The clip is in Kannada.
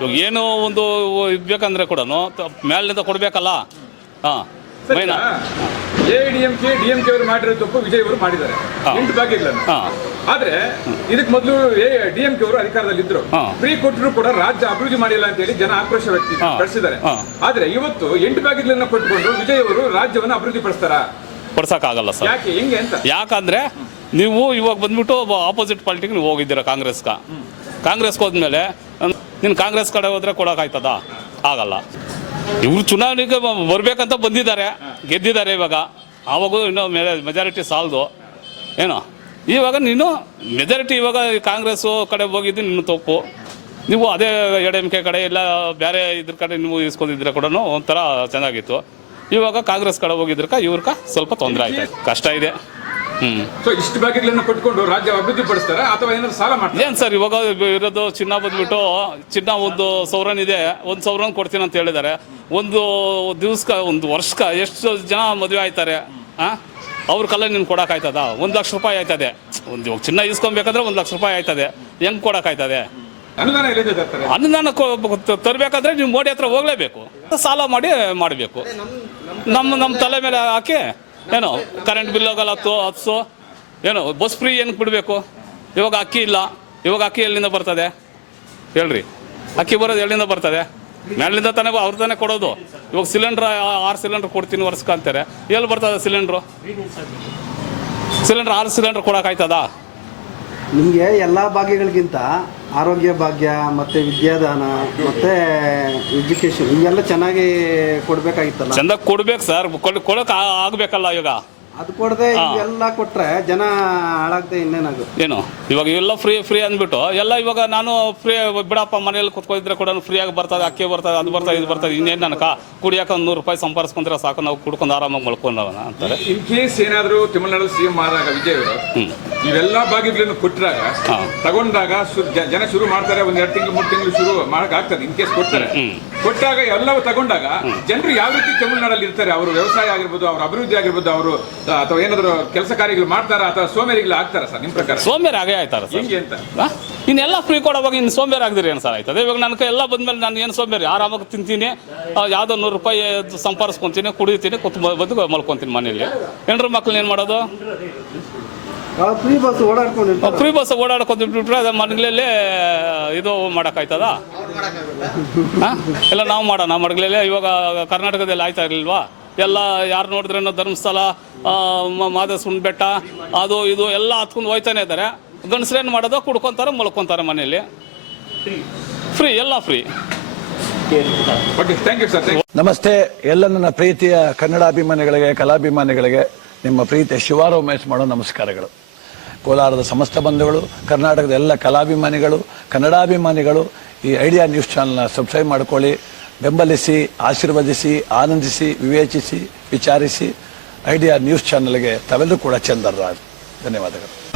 ಇವಾಗ ಏನೋ ಒಂದು ಬೇಕಂದ್ರೆ ಕೂಡ ಮೇಲಿಂದ ಕೊಡಬೇಕಲ್ಲ. ಹಾಂ ಮೈನಾ ಎಐಡಿಎಂಕೆ ಡಿಎಂಕೆ ಅವರು ಮಾಡಿರೋ ತಪ್ಪು ವಿಜಯ್ ಅವರು ಮಾಡಿದ್ದಾರೆ 8 ಭಾಗ್ಯಗಳನ್ನು. ಆದ್ರೆ ಇದಕ್ಕೆ ಮೊದಲು ಡಿಎಂಕೆ ಅವರು ಅಧಿಕಾರದಲ್ಲಿದ್ರು, ಫ್ರೀ ಕೊಟ್ಟರು ಕೂಡ ರಾಜ್ಯ ಅಭಿವೃದ್ಧಿ ಮಾಡಿಲ್ಲ ಅಂತ ಹೇಳಿ ಜನ ಆಕ್ರೋಶ ವ್ಯಕ್ತಪಡಿಸಿದ್ದಾರೆ. ಆದ್ರೆ ಇವತ್ತು 8 ಭಾಗ್ಯಗಳನ್ನು ಕೊಟ್ಟುಕೊಂಡು ವಿಜಯ್ ಅವರು ರಾಜ್ಯವನ್ನು ಅಭಿವೃದ್ಧಿ ಪಡಿಸಕ್ಕಾಗಲ್ಲ ಸರ್. ಯಾಕೆ ಹೆಂಗೆ ಅಂತ? ಯಾಕಂದ್ರೆ ನೀವು ಇವಾಗ ಬಂದ್ಬಿಟ್ಟು ಆಪೋಸಿಟ್ ಪಾರ್ಟಿಗೆ ನೀವು ಹೋಗಿದ್ದೀರಾ ಕಾಂಗ್ರೆಸ್ಗೆ ಹೋದ್ಮೇಲೆ ನೀನು ಕಾಂಗ್ರೆಸ್ ಕಡೆ ಹೋದ್ರೆ ಕೊಡೋಕ್ಕಾಯ್ತದ? ಆಗಲ್ಲ. ಇವರು ಚುನಾವಣೆಗೆ ಬರ್ಬೇಕಂತ ಬಂದಿದ್ದಾರೆ, ಗೆದ್ದಿದ್ದಾರೆ. ಇವಾಗ ಆವಾಗೂ ಇನ್ನೂ ಮೆಜಾರಿಟಿ ಸಾಲದು ಏನೋ. ಇವಾಗ ನೀನು ಮೆಜಾರಿಟಿ ಇವಾಗ ಕಾಂಗ್ರೆಸ್ಸು ಕಡೆ ಹೋಗಿದ್ದು ನಿನ್ನ ತಪ್ಪು. ನೀವು ಅದೇ ಎಡಿಎಂಕೆ ಕಡೆ ಇಲ್ಲ ಬೇರೆ ಇದ್ರ ಕಡೆ ನೀವು ಇಸ್ಕೊಂಡಿದ್ರೆ ಕೂಡ ಒಂಥರ ಚೆನ್ನಾಗಿತ್ತು. ಇವಾಗ ಕಾಂಗ್ರೆಸ್ ಕಡೆ ಹೋಗಿದ್ರಕ ಇವ್ರಕ ಸ್ವಲ್ಪ ತೊಂದರೆ ಆಯ್ತು, ಕಷ್ಟ ಇದೆ. ಇಷ್ಟು ಭಾಗ್ಯಗಳನ್ನು ಕೊಟ್ಕೊಂಡು ರಾಜ್ಯ ಅಭಿವೃದ್ಧಿ ಪಡಿಸ್ತಾರ ಅಥವಾ ಏನಾದ್ರು ಸಾಲ ಮಾಡ್ತಾರೆ? ಏನು ಸರ್, ಇವಾಗ ಇರೋದು ಚಿನ್ನ ಬಂದ್ಬಿಟ್ಟು ಚಿನ್ನ 1,000 ಇದೆ, 1,000 ಕೊಡ್ತೀನಿ ಅಂತ ಹೇಳಿದ್ದಾರೆ. ಒಂದು ದಿವ್ಸಕ್ಕೆ ಒಂದು ವರ್ಷಕ್ಕೆ ಎಷ್ಟು ಜನ ಮದುವೆ ಆಯ್ತಾರೆ? ಅವ್ರ ಕಲ್ಲ ನೀನು ಕೊಡೋಕ್ಕಾಯ್ತದ? 1 ಲಕ್ಷ ರೂಪಾಯಿ ಆಯ್ತದೆ. ಒಂದು ಚಿನ್ನ ಇಸ್ಕೊಬೇಕಂದ್ರೆ 1 ಲಕ್ಷ ರೂಪಾಯಿ ಆಯ್ತದೆ. ಹೆಂಗೆ ಕೊಡೋಕ್ಕಾಯ್ತದೆ? ಅನುದಾನ ತರಬೇಕಾದ್ರೆ ನೀವು ಮೋದಿ ಹತ್ರ ಹೋಗ್ಲೇಬೇಕು, ಸಾಲ ಮಾಡಬೇಕು. ನಮ್ಮ ತಲೆ ಮೇಲೆ ಹಾಕಿ ಏನೋ ಕರೆಂಟ್ ಬಿಲ್ ಹೋಗಲ್ಲ 10 ಏನೋ ಬಸ್ ಫ್ರೀ ಏನಕ್ಕೆ ಬಿಡಬೇಕು? ಇವಾಗ ಅಕ್ಕಿ ಇಲ್ಲ. ಇವಾಗ ಅಕ್ಕಿ ಎಲ್ಲಿಂದ ಬರ್ತದೆ ಹೇಳ್ರಿ? ಅಕ್ಕಿ ಬರೋದು ಎಲ್ಲಿಂದ ಬರ್ತದೆ? ಮೇಲಿಂದ ತಾನೇ ಅವ್ರು ತಾನೇ ಕೊಡೋದು. ಇವಾಗ ಸಿಲಿಂಡ್ರ್ 6 ಸಿಲಿಂಡ್ರ್ ಕೊಡ್ತೀನಿ ವರ್ಷಕ್ಕೆ ಅಂತಾರೆ. ಎಲ್ಲಿ ಬರ್ತದೆ ಸಿಲಿಂಡ್ರು? 6 ಸಿಲಿಂಡ್ರ್ ಕೊಡೋಕ್ಕಾಯ್ತದ? ನಿಮಗೆ ಎಲ್ಲ ಭಾಗ್ಯಗಳಿಗಿಂತ ಆರೋಗ್ಯ ಭಾಗ್ಯ ಮತ್ತು ವಿದ್ಯಾದಾನ ಮತ್ತು ಎಜುಕೇಷನ್ ಇವೆಲ್ಲ ಚೆನ್ನಾಗಿ ಕೊಡಬೇಕಾಗಿತ್ತಲ್ಲ? ಚೆಂದಾಗಿ ಕೊಡ್ಬೇಕು ಸರ್, ಕೊಡೋಕೆ ಆಗಬೇಕಲ್ಲ. ಇವಾಗ ಅದು ಕೊಡದೆ ಎಲ್ಲ ಕೊಟ್ಟರೆ ಜನ ಹಾಳಾಗ್ತದೆ. ಇನ್ನೇನಾಗುತ್ತೆ ಏನು ಇವಾಗ ಇವೆಲ್ಲ ಫ್ರೀ ಅಂದ್ಬಿಟ್ಟು ಎಲ್ಲ ಇವಾಗ ನಾನು ಫ್ರೀ ಬಿಡಪ್ಪ ಮನೇಲಿ ಕುತ್ಕೊಂಡಿದ್ರೆ ಕೂಡ ಫ್ರೀಯಾಗಿ ಬರ್ತದೆ, ಅಕ್ಕಿ ಬರ್ತದೆ, ಅದು ಬರ್ತದೆ, ಇದು ಬರ್ತದೆ. ಇನ್ನೇನು ನನಗೆ ಕುಡಿಯೋಕೆ 100 ರೂಪಾಯಿ ಸಂಪಾದಿಸ್ಕೊಂಡ್ರೆ ಸಾಕು, ನಾವು ಕುಡ್ಕೊಂಡು ಆರಾಮಾಗಿ ಮಲ್ಕೊಂಡವನ ಅಂತಾರೆ. ಇನ್ ಕೇಸ್ ಏನಾದರೂ ತಮಿಳುನಾಡು ಸಿಎಂ ಆದಾಗ ವಿಜಯ್ ಅವರು ಇವೆಲ್ಲ ಭಾಗ್ಯಗಳನ್ನು ಕೊಟ್ಟರಾಗ ತಗೊಂಡಾಗ ಜನ ಶುರು ಮಾಡ್ತಾರೆ. 1-2 ತಿಂಗಳು 3 ತಿಂಗಳು ಶುರು ಮಾಡಕ್ ಆಗ್ತದೆ. ಇನ್ ಕೇಸ್ ಕೊಟ್ಟಾಗ ಎಲ್ಲವೂ ತಗೊಂಡಾಗ ಜನರು ಯಾವ ರೀತಿ ತಮಿಳುನಾಡಲ್ಲಿ ಇರ್ತಾರೆ? ಅವರು ವ್ಯವಸಾಯ ಆಗಿರ್ಬೋದು, ಅವ್ರ ಅಭಿವೃದ್ಧಿ ಆಗಿರ್ಬೋದು, ಅವರು ಅಥವಾ ಏನಾದ್ರು ಕೆಲಸ ಕಾರ್ಯಗಳು ಮಾಡ್ತಾರ ಅಥವಾ ಸೋಮೇರಿಗಳು ಆಗ್ತಾರ ಸರ್? ನಿಮ್ ಪ್ರಕಾರ ಸೋಮೇರಿ ಆಗೇ ಆಯ್ತಾರ ಹೆಂಗೆ ಅಂತ? ಇನ್ನೆಲ್ಲ ಫ್ರೀ ಕೊಡೋವಾಗ ಇನ್ನು ಸೋಮೇರಿ ಆಗದಿರಿ ಏನು ಸರ್ ಆಯ್ತದೆ? ಇವಾಗ ನನ್ನ ಎಲ್ಲ ಬಂದ್ಮೇಲೆ ನಾನು ಏನು ಸೋಮೇರಿ? ಆರಾಮಾಗಿ ತಿಂತೀನಿ, ಯಾವುದೋ 100 ರೂಪಾಯಿ ಸಂಪಾದಿಸ್ಕೊತೀನಿ, ಕುಡಿತೀನಿ, ಬಂದು ಮಲ್ಕೊತೀನಿ ಮನೇಲಿ. ಹೆಣ್ರ ಮಕ್ಳನ್ನ ಏನು ಮಾಡೋದು? ಫ್ರೀ ಬಸ್ ಓಡಾಡ್ಕೊಂಡ್ಬಿಟ್ರೆ ಅದು ಮನೆಗಳಲ್ಲೇ ಇದು ಮಾಡೋಕ್ಕಾಯ್ತದ? ಎಲ್ಲ ನಾವು ಮಾಡೋಣ ಮಡಗಲಲ್ಲೇ. ಇವಾಗ ಕರ್ನಾಟಕದಲ್ಲಿ ಆಯ್ತಾ ಇರಲಿಲ್ವಾ? ಎಲ್ಲ ಯಾರು ನೋಡಿದ್ರೆ ಧರ್ಮಸ್ಥಳ, ಮಾದೇಶ್ವರನ ಬೆಟ್ಟ, ಅದು ಇದು ಎಲ್ಲ ಹತ್ಕೊಂಡು ಹೋಯ್ತಾನೆ ಇದ್ದಾರೆ. ಗಂಡಸ್ರೇನು ಮಾಡೋದು? ಕುಡ್ಕೊತಾರೆ, ಮಲ್ಕೊತಾರೆ ಮನೆಯಲ್ಲಿ. ಎಲ್ಲ ಫ್ರೀ. ನಮಸ್ತೆ ಎಲ್ಲ ನನ್ನ ಪ್ರೀತಿಯ ಕನ್ನಡಾಭಿಮಾನಿಗಳಿಗೆ, ಕಲಾಭಿಮಾನಿಗಳಿಗೆ ನಿಮ್ಮ ಪ್ರೀತಿಯ ಶಿವಾರ ಉಮೇಶ್ ಮಾಡೋ ನಮಸ್ಕಾರಗಳು. ಕೋಲಾರದ ಸಮಸ್ತ ಬಂಧುಗಳು, ಕರ್ನಾಟಕದ ಎಲ್ಲ ಕಲಾಭಿಮಾನಿಗಳು, ಕನ್ನಡಾಭಿಮಾನಿಗಳು ಈ ಐಡಿಯಾ ನ್ಯೂಸ್ ಚಾನಲ್ನ ಸಬ್ಸ್ಕ್ರೈಬ್ ಮಾಡ್ಕೊಳ್ಳಿ, ಬೆಂಬಲಿಸಿ, ಆಶೀರ್ವದಿಸಿ, ಆನಂದಿಸಿ, ವಿವೇಚಿಸಿ, ವಿಚಾರಿಸಿ. ಐಡಿಯಾ ನ್ಯೂಸ್ ಚಾನಲ್ಗೆ ತಾವೆಲ್ಲರೂ ಕೂಡ ಚಂದರ್ರಾಜ್. ಧನ್ಯವಾದಗಳು.